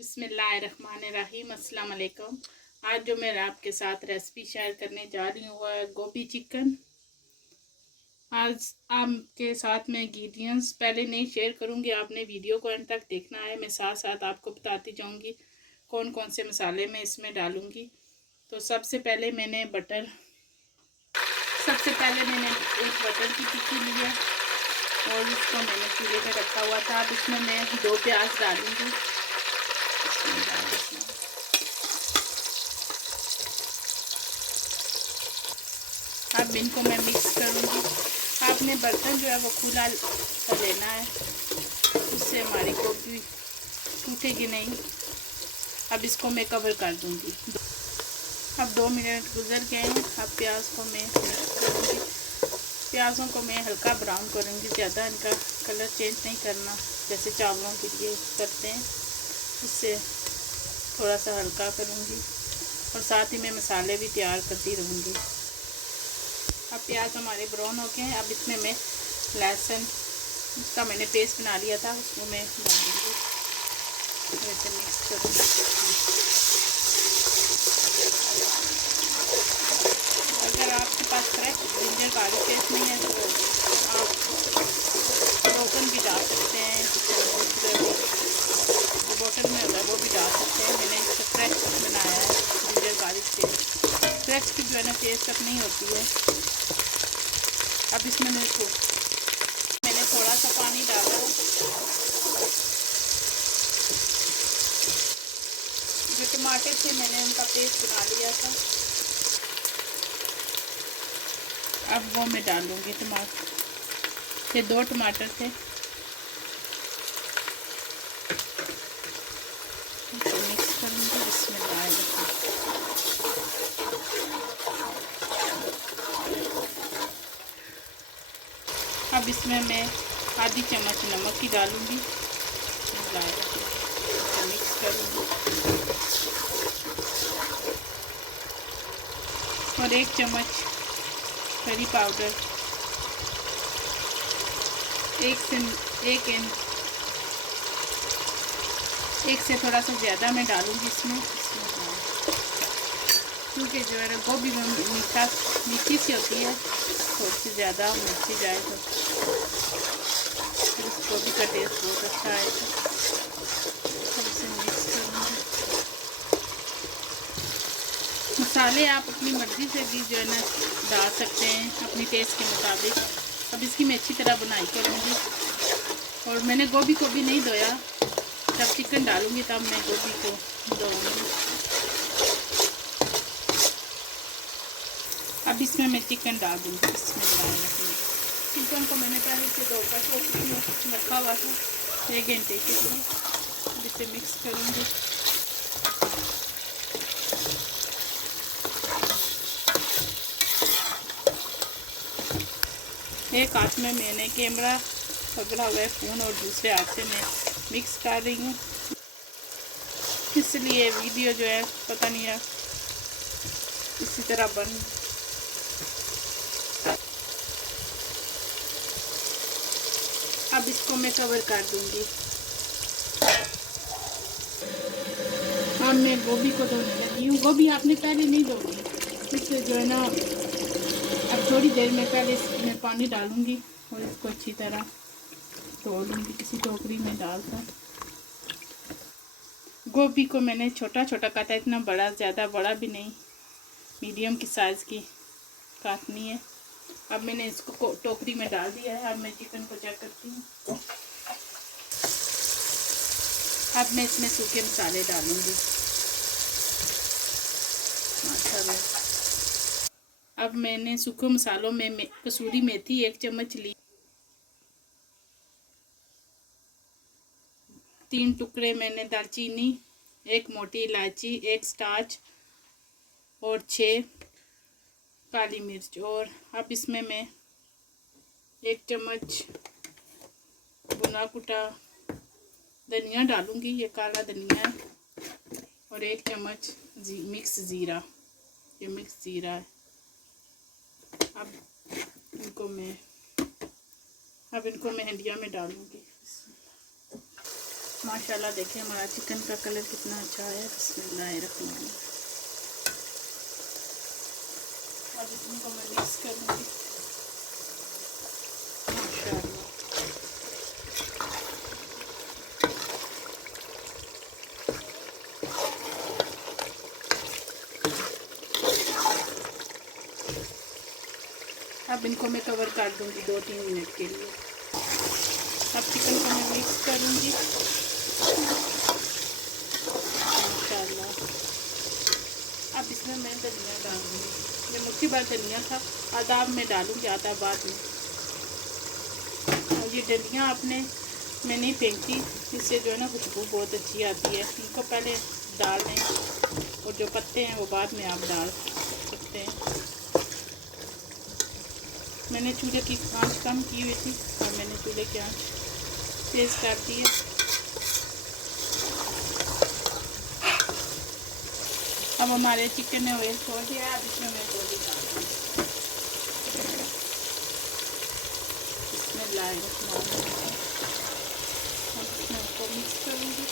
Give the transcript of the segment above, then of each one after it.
बिस्मिल्लाहिर्रहमानिर्रहीम। अस्सलाम वालेकुम। आज जो मैं आपके साथ रेसिपी शेयर करने जा रही हूँ वह है गोभी चिकन। आज आपके साथ मैं इंग्रेडिएंट्स पहले नहीं शेयर करूँगी, आपने वीडियो को एंड तक देखना है। मैं साथ साथ आपको बताती जाऊँगी कौन कौन से मसाले मैं इसमें डालूँगी। तो सबसे पहले मैंने एक बटर की टिक्की ली है और इसको मैंने चूल्हे पे रखा हुआ था। अब इसमें मैं 2 प्याज डालूँगी। अब इनको मैं मिक्स करूँगी। आपने बर्तन जो है वो खुला कर लेना है, उससे हमारी गोभी टूटेगी नहीं। अब इसको मैं कवर कर दूँगी। अब 2 मिनट गुजर गए हैं। अब प्याज को मैं मिक्स करूँगी। प्याज़ों को मैं हल्का ब्राउन करूँगी, ज़्यादा इनका कलर चेंज नहीं करना जैसे चावलों के लिए करते हैं, उससे थोड़ा सा हल्का करूँगी और साथ ही मैं मसाले भी तैयार करती रहूँगी। अब प्याज हमारे ब्राउन हो गए हैं। अब इसमें मैं लहसुन, उसका मैंने पेस्ट बना लिया था, उसको मैं डाल दूँगी। वैसे मिक्स करूँगी। अगर आपके पास फ्रेश जिंजर गार्लिक पेस्ट नहीं है तो आप रोगन भी डाल सकते हैं, जो बोतल में होता है वो भी डाल सकते हैं। मैंने इसको फ्रेश बनाया है जिंजर गार्लिक पेस्ट। फ्रेश की जो है ना टेस्ट तक नहीं होती है। अब इसमें मैंने थोड़ा सा पानी डाला। जो टमाटर थे मैंने उनका पेस्ट बना लिया था, अब वो मैं डालूँगी। टमाटर, ये 2 टमाटर थे, मिक्स करूँगी। इसमें अब इसमें मैं आधी चम्मच नमक की डालूँगी, मिक्स करूँगी। और 1 चम्मच करी पाउडर, 1 से थोड़ा सा ज़्यादा मैं डालूँगी इसमें क्योंकि जो है ना गोभी में मीठी सी होती है, थोड़ी सी ज़्यादा मिर्ची जाए तो फिर इस गोभी का टेस्ट बहुत अच्छा आएगा। अब इसे मिक्स करूँगी। मसाले आप अपनी मर्ज़ी से भी जो है ना डाल सकते हैं, अपनी टेस्ट के मुताबिक। अब इसकी मैं अच्छी तरह बुनाई करूँगी और मैंने गोभी को भी नहीं धोया, जब चिकन डालूँगी तब मैं गोभी को धोऊँगी। अब इसमें मैं चिकन डाल दूँगी। इसमें चिकन को मैंने पहले से धोकर रखा हुआ था 1 घंटे के लिए। अब इसे मिक्स करूँगी। एक हाथ में मैंने कैमरा पकड़ा हुआ है फ़ोन और दूसरे हाथ से मैं मिक्स कर रही हूँ, इसलिए वीडियो जो है पता नहीं है इसी तरह बन। अब इसको मैं कवर कर दूँगी। अब मैं गोभी को धोने लगी हूँ। गोभी आपने पहले नहीं धोनी, इससे जो है ना अब थोड़ी देर में पहले इसमें पानी डालूँगी और इसको अच्छी तरह धो लूँगी किसी टोकरी में डालकर। गोभी को मैंने छोटा छोटा काटा, इतना बड़ा, ज़्यादा बड़ा भी नहीं, मीडियम की साइज़ की काटनी है। अब मैंने इसको टोकरी में डाल दिया है। अब मैं चिकन को चेक करती हूँ। अब मैं इसमें सूखे मसाले डालूँगी। माशाल्लाह। अब मैंने सूखे मसालों में कसूरी मेथी 1 चम्मच ली, 3 टुकड़े मैंने दालचीनी, 1 मोटी इलायची, 1 स्टार्च और 6 काली मिर्च। और अब इसमें मैं 1 चम्मच भुना कुटा धनिया डालूँगी, ये काला धनिया है, और 1 चम्मच मिक्स ज़ीरा, ये मिक्स ज़ीरा है। अब इनको मैं हंडिया में डालूँगी। माशाल्लाह देखिए हमारा चिकन का कलर कितना अच्छा है। बिस्मिल्लाहिर्रहमानिर्रहीम। अब इनको मैं मिक्स करूँगी। माशाल्लाह अब इनको मैं कवर कर दूँगी 2-3 मिनट के लिए। अब चिकन को मैं मिक्स करूँगी। माशाल्लाह अब इसमें मैं धनिया डाल दूँगी। ये मुट्ठी भर धनिया था, आधा मैं डालूँगी, आधा बाद में। और ये डलियाँ आपने मैं नहीं फेंकती, इससे जो है ना खुशबू बहुत अच्छी आती है। इनको पहले डाल दें और जो पत्ते हैं वो बाद में आप डाल सकते हैं। मैंने चूल्हे की आंच कम की हुई थी और मैंने चूल्हे की आंच तेज़ कर दी है। अब हमारे चिकन ने ऑयल छोड़ दिया है। अब इसमें मैं गोभी डाल दूँगी। इसमें लाए इसको मिक्स करूँगी।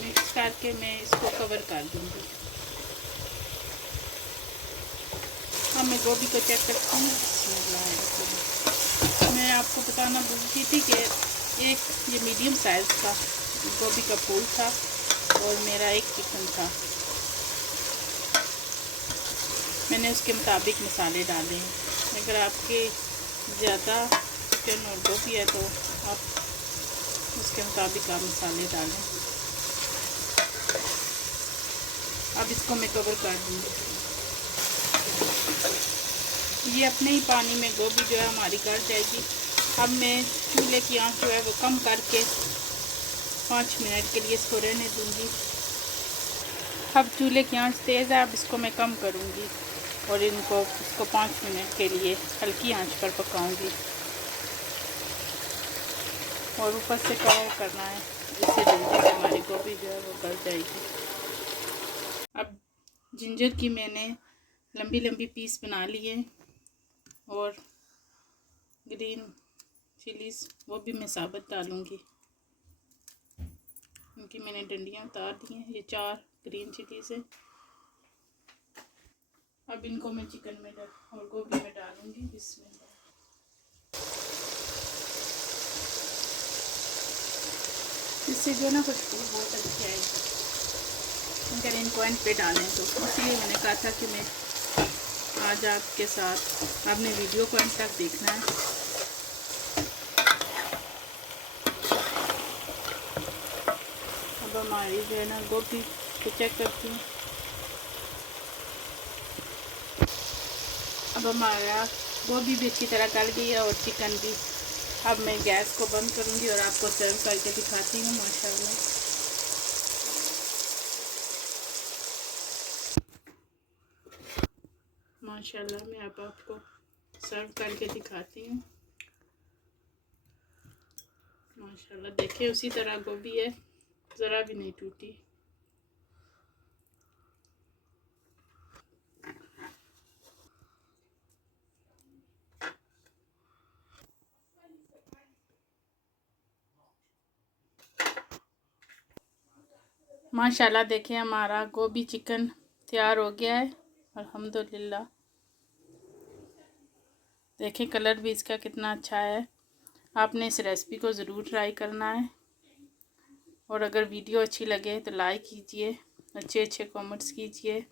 मिक्स करके मैं इसको कवर कर दूँगी। अब मैं गोभी को चेक करती हूँ। मैं आपको बताना भूल गई थी कि एक ये मीडियम साइज़ का गोभी का फूल था और मेरा एक चिकन था। मैंने उसके मुताबिक मसाले डाले हैं। अगर आपके ज़्यादा चिकन और गोभी है तो आप उसके मुताबिक आप मसाले डालें। अब इसको मैं कवर कर दूँगी। ये अपने ही पानी में गोभी जो है हमारी गल जाएगी। अब मैं चूल्हे की आंच जो है वो कम करके 5 मिनट के लिए इसको रहने दूँगी। अब चूल्हे की आंच तेज़ है, अब इसको मैं कम करूँगी और इसको 5 मिनट के लिए हल्की आंच पर पकाऊँगी और ऊपर से कवर करना है, जिससे जल्दी से हमारी गोभी जो है वो गल जाएगी। अब जिंजर की मैंने लंबी लंबी पीस बना लिए और ग्रीन चिलीज़ वो भी मैं साबुत डालूँगी। उनकी मैंने डंडियाँ उतार दी हैं। ये 4 ग्रीन चिलीज़ हैं। अब इनको मैं चिकन में और गोभी में डालूँगी। बिस्मिल्लाह। इससे जो ना खुशबू बहुत अच्छी आएगी अगर इनको एंड पे डालें तो। इसलिए मैंने कहा था कि मैं आज आपके साथ आपने वीडियो को एंड तक देखना है। अब हमारी जो है ना गोभी को चेक करती हूँ। अब हमारा गोभी भी अच्छी तरह गल गई है और चिकन भी। अब मैं गैस को बंद करूँगी और आपको सर्व करके दिखाती हूँ। माशाल्लाह माशाल्लाह मैं अब आपको सर्व करके दिखाती हूँ। माशाल्लाह देखिए उसी तरह गोभी है, ज़रा भी नहीं टूटी। माशाल्लाह देखिए हमारा गोभी चिकन तैयार हो गया है अल्हम्दुलिल्लाह। देखिए कलर भी इसका कितना अच्छा है। आपने इस रेसिपी को ज़रूर ट्राई करना है और अगर वीडियो अच्छी लगे तो लाइक कीजिए, अच्छे अच्छे कमेंट्स कीजिए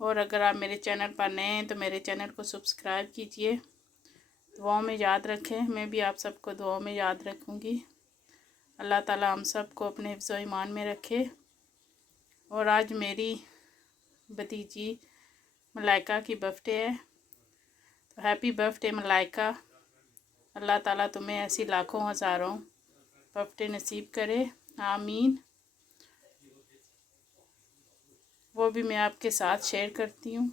और अगर आप मेरे चैनल पर नए हैं तो मेरे चैनल को सब्सक्राइब कीजिए। दुआओं में याद रखें, मैं भी आप सबको दुआओं में याद रखूँगी। अल्लाह ताला हम सबको अपने हिफ्ज़ व ईमान में रखे। और आज मेरी भतीजी मलाइका की बर्थडे है, तो हैप्पी बर्थडे मलाइका। अल्लाह ताला तुम्हें ऐसी लाखों हज़ारों बर्थडे नसीब करे, आमीन। वो भी मैं आपके साथ शेयर करती हूँ।